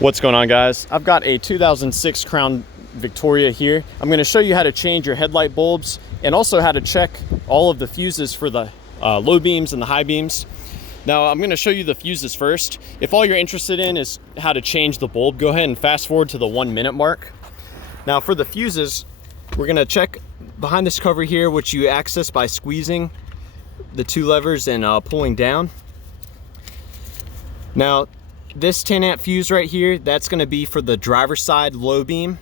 What's going on, guys? I've got a 2006 Crown Victoria here. I'm going to show you how to change your headlight bulbs and also how to check all of the fuses for the low beams and the high beams. Now I'm going to show you the fuses first. If all you're interested in is how to change the bulb, go ahead and fast forward to the 1 minute mark. Now for the fuses, we're going to check behind this cover here, which you access by squeezing the two levers and pulling down. Now this 10 amp fuse right here, that's going to be for the driver's side low beam.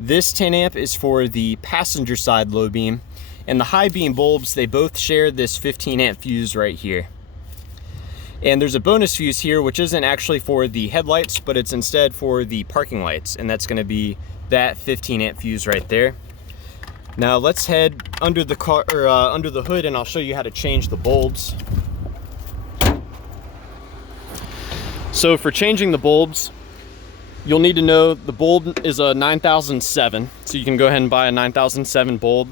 This 10 amp is for the passenger side low beam. And the high beam bulbs, they both share this 15 amp fuse right here. And there's a bonus fuse here, which isn't actually for the headlights, but it's instead for the parking lights. And that's going to be that 15 amp fuse right there. Now let's head under the car, or under the hood, and I'll show you how to change the bulbs. So for changing the bulbs, you'll need to know the bulb is a 9007. So you can go ahead and buy a 9007 bulb.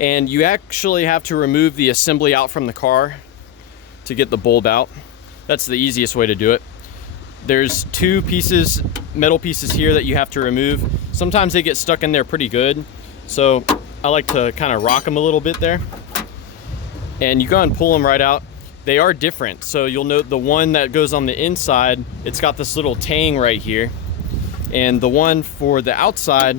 And you actually have to remove the assembly out from the car to get the bulb out. That's the easiest way to do it. There's two pieces, metal pieces here that you have to remove. Sometimes they get stuck in there pretty good. So I like to kind of rock them a little bit there. And you go and pull them right out. They are different. So you'll note the one that goes on the inside, it's got this little tang right here. And the one for the outside,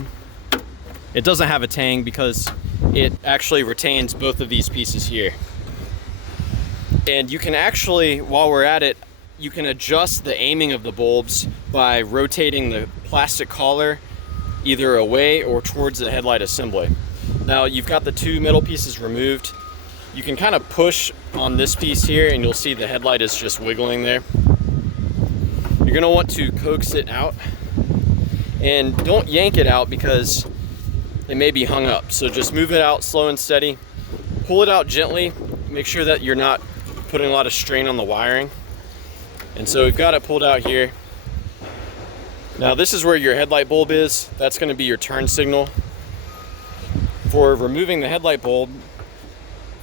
it doesn't have a tang because it actually retains both of these pieces here. And you can actually, while we're at it, you can adjust the aiming of the bulbs by rotating the plastic collar either away or towards the headlight assembly. Now you've got the two metal pieces removed. You can kind of push on this piece here and you'll see the headlight is just wiggling there. You're going to want to coax it out, and don't yank it out because it may be hung up. So just move it out slow and steady. Pull it out gently. Make sure that you're not putting a lot of strain on the wiring. And so we've got it pulled out here. Now this is where your headlight bulb is. That's going to be your turn signal. For removing the headlight bulb,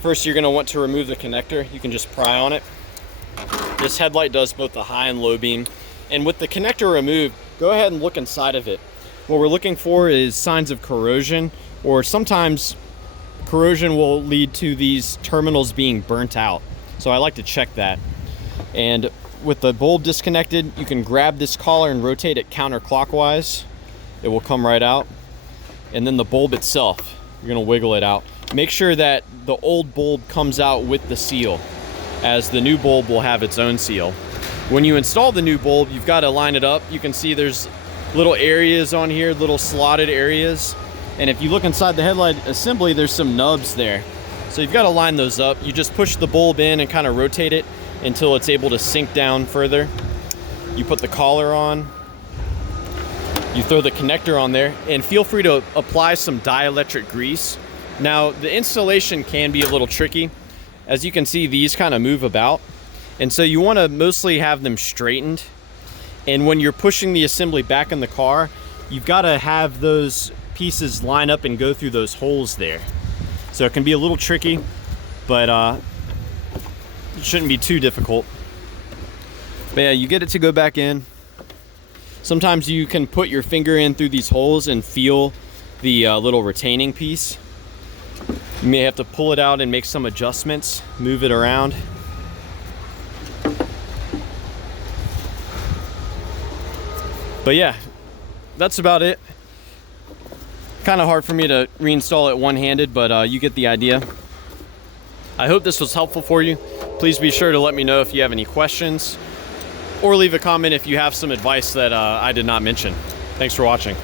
first you're going to want to remove the connector. You can just pry on it. This headlight does both the high and low beam. And with the connector removed, go ahead and look inside of it. What we're looking for is signs of corrosion, or sometimes corrosion will lead to these terminals being burnt out. So I like to check that. And with the bulb disconnected, you can grab this collar and rotate it counterclockwise. It will come right out. And then the bulb itself, you're going to wiggle it out. Make sure that the old bulb comes out with the seal, as the new bulb will have its own seal. When you install the new bulb, you've got to line it up. You can see there's little areas on here, little slotted areas. And if you look inside the headlight assembly, there's some nubs there. So you've got to line those up. You just push the bulb in and kind of rotate it until it's able to sink down further. You put the collar on. You throw the connector on there, and feel free to apply some dielectric grease. Now, the installation can be a little tricky. As you can see, these kind of move about. And so you want to mostly have them straightened. And when you're pushing the assembly back in the car, you've got to have those pieces line up and go through those holes there. So it can be a little tricky, but it shouldn't be too difficult. But yeah, you get it to go back in. Sometimes you can put your finger in through these holes and feel the little retaining piece. You may have to pull it out and make some adjustments, move it around. But yeah, that's about it. Kind of hard for me to reinstall it one-handed, but you get the idea. I hope this was helpful for you. Please be sure to let me know if you have any questions, or leave a comment if you have some advice that I did not mention. Thanks for watching.